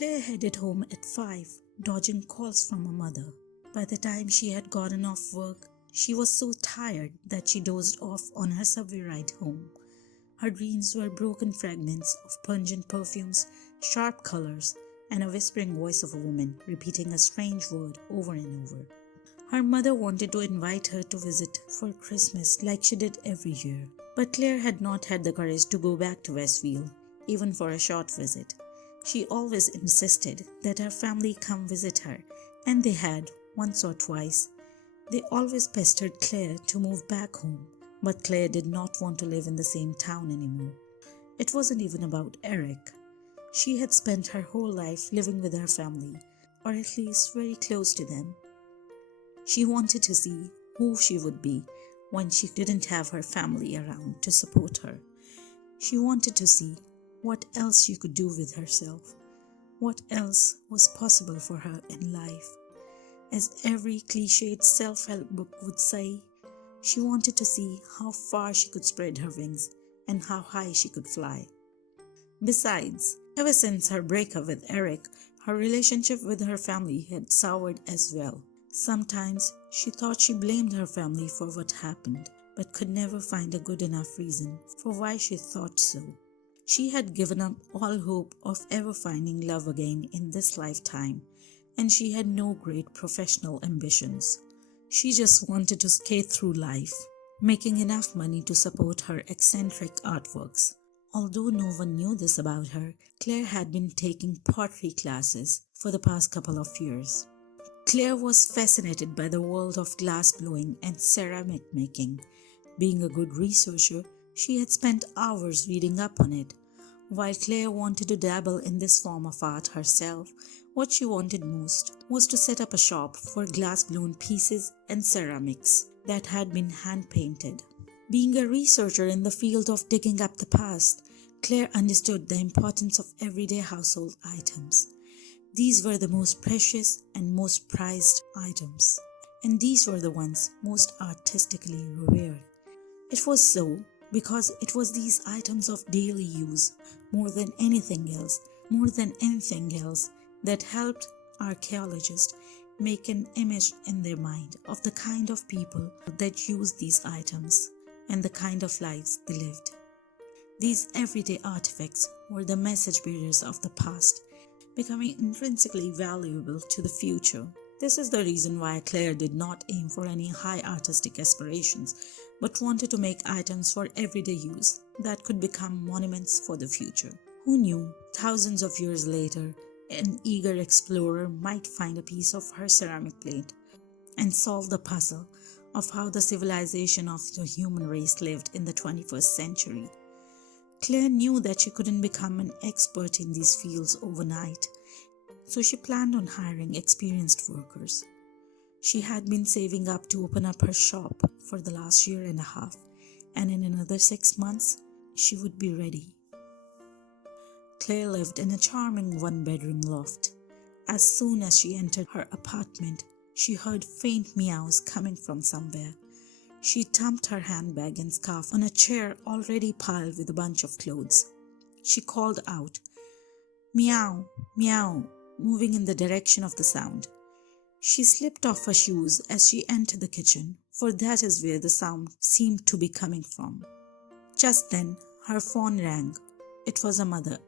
Claire headed home at 5, dodging calls from her mother. By the time she had gotten off work, she was so tired that she dozed off on her subway ride home. Her dreams were broken fragments of pungent perfumes, sharp colors, and a whispering voice of a woman repeating a strange word over and over. Her mother wanted to invite her to visit for Christmas like she did every year, but Claire had not had the courage to go back to Westview, even for a short visit. She always insisted that her family come visit her, and they had, once or twice. They always pestered Claire to move back home, but Claire did not want to live in the same town anymore. It wasn't even about Eric. She had spent her whole life living with her family, or at least very close to them. She wanted to see who she would be when she didn't have her family around to support her. She wanted to see what else she could do with herself, what else was possible for her in life. As every cliched self-help book would say, she wanted to see how far she could spread her wings and how high she could fly. Besides, ever since her breakup with Eric, her relationship with her family had soured as well. Sometimes she thought she blamed her family for what happened, but could never find a good enough reason for why she thought so. She had given up all hope of ever finding love again in this lifetime, and she had no great professional ambitions. She just wanted to skate through life, making enough money to support her eccentric artworks. Although no one knew this about her, Claire had been taking pottery classes for the past couple of years. Claire was fascinated by the world of glass blowing and ceramic making. Being a good researcher, she had spent hours reading up on it. While Claire wanted to dabble in this form of art herself, what she wanted most was to set up a shop for glass-blown pieces and ceramics that had been hand-painted. Being a researcher in the field of digging up the past, Claire understood the importance of everyday household items. These were the most precious and most prized items, and these were the ones most artistically revered. It was so because it was these items of daily use, more than anything else, that helped archaeologists make an image in their mind of the kind of people that used these items and the kind of lives they lived. These everyday artifacts were the message bearers of the past, becoming intrinsically valuable to the future. This is the reason why Claire did not aim for any high artistic aspirations, but wanted to make items for everyday use that could become monuments for the future. Who knew, thousands of years later, an eager explorer might find a piece of her ceramic plate and solve the puzzle of how the civilization of the human race lived in the 21st century. Claire knew that she couldn't become an expert in these fields overnight, so she planned on hiring experienced workers. She had been saving up to open up her shop for the last year and a half, and in another 6 months, she would be ready. Claire lived in a charming one-bedroom loft. As soon as she entered her apartment, she heard faint meows coming from somewhere. She dumped her handbag and scarf on a chair already piled with a bunch of clothes. She called out, "Meow, meow," moving in the direction of the sound. She slipped off her shoes as she entered the kitchen, for that is where the sound seemed to be coming from. Just then, her phone rang. It was her mother.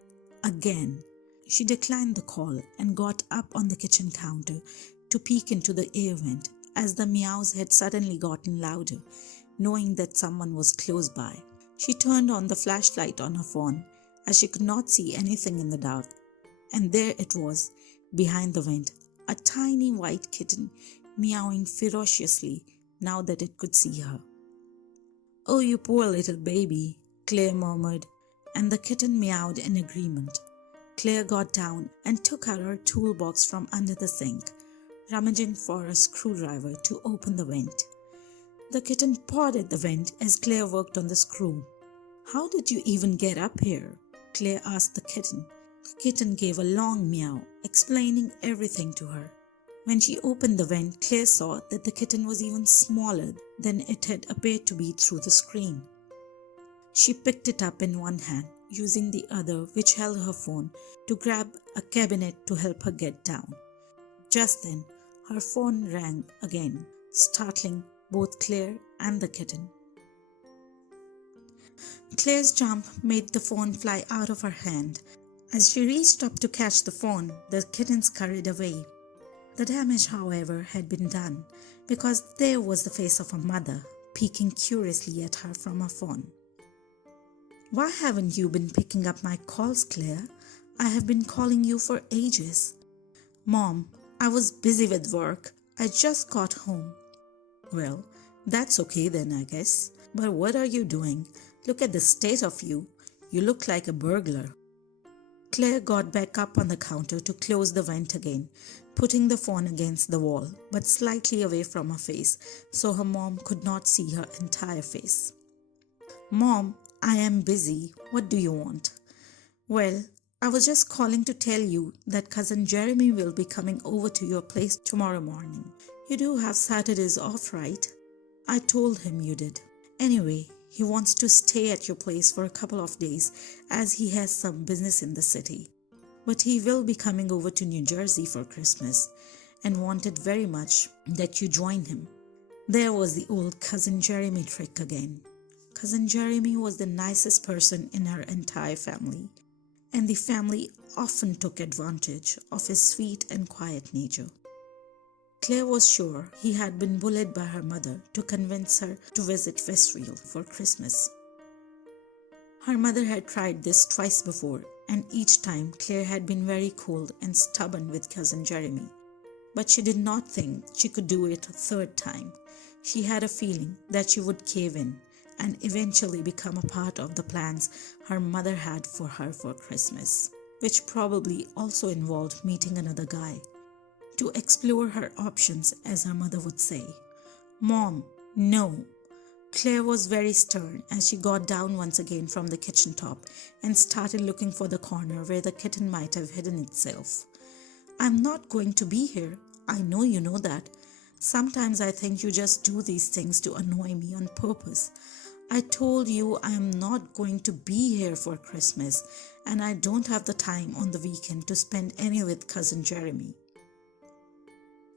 Again. She declined the call and got up on the kitchen counter to peek into the air vent as the meows had suddenly gotten louder, knowing that someone was close by. She turned on the flashlight on her phone as she could not see anything in the dark, and there it was, behind the vent, a tiny white kitten meowing ferociously now that it could see her. "Oh, you poor little baby," Claire murmured, and the kitten meowed in agreement. Claire got down and took out her toolbox from under the sink, rummaging for a screwdriver to open the vent. The kitten pawed at the vent as Claire worked on the screw. "How did you even get up here?" Claire asked the kitten. The kitten gave a long meow, explaining everything to her. When she opened the vent, Claire saw that the kitten was even smaller than it had appeared to be through the screen. She picked it up in one hand, using the other, which held her phone, to grab a cabinet to help her get down. Just then, her phone rang again, startling both Claire and the kitten. Claire's jump made the phone fly out of her hand. As she reached up to catch the phone, the kitten scurried away. The damage, however, had been done, because there was the face of her mother, peeking curiously at her from her phone. "Why haven't you been picking up my calls, Claire? I have been calling you for ages." "Mom, I was busy with work. I just got home." "Well, that's okay then, I guess. But what are you doing? Look at the state of you. You look like a burglar." Claire got back up on the counter to close the vent again, putting the phone against the wall, but slightly away from her face, so her mom could not see her entire face. "Mom, I am busy. What do you want?" "Well, I was just calling to tell you that Cousin Jeremy will be coming over to your place tomorrow morning. You do have Saturdays off, right? I told him you did. Anyway, he wants to stay at your place for a couple of days as he has some business in the city. But he will be coming over to New Jersey for Christmas and wanted very much that you join him." There was the old Cousin Jeremy trick again. Cousin Jeremy was the nicest person in her entire family, and the family often took advantage of his sweet and quiet nature. Claire was sure he had been bullied by her mother to convince her to visit Westfield for Christmas. Her mother had tried this twice before, and each time Claire had been very cold and stubborn with Cousin Jeremy. But she did not think she could do it a third time. She had a feeling that she would cave in and eventually become a part of the plans her mother had for her for Christmas, which probably also involved meeting another guy. To explore her options, as her mother would say. "Mom, no." Claire was very stern as she got down once again from the kitchen top and started looking for the corner where the kitten might have hidden itself. "I'm not going to be here. I know you know that. Sometimes I think you just do these things to annoy me on purpose. I told you I am not going to be here for Christmas, and I don't have the time on the weekend to spend any with Cousin Jeremy."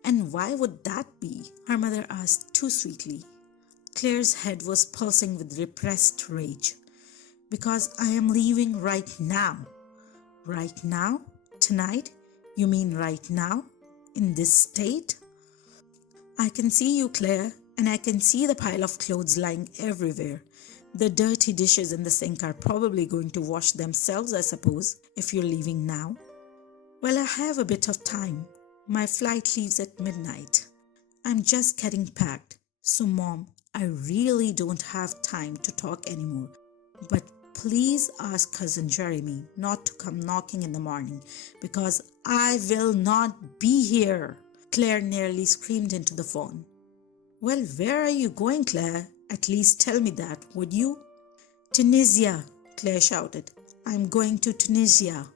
"And why would that be?" her mother asked too sweetly. Claire's head was pulsing with repressed rage. "Because I am leaving right now." "Right now? Tonight? You mean right now? In this state?" "I can see you, Claire, and I can see the pile of clothes lying everywhere. The dirty dishes in the sink are probably going to wash themselves, I suppose, if you're leaving now." "Well, I have a bit of time. My flight leaves at midnight. I'm just getting packed. So, Mom, I really don't have time to talk anymore. But please ask Cousin Jeremy not to come knocking in the morning, because I will not be here." Claire nearly screamed into the phone. "Well, where are you going, Claire? At least tell me that, would you?" "Tunisia," Claire shouted. "I'm going to Tunisia."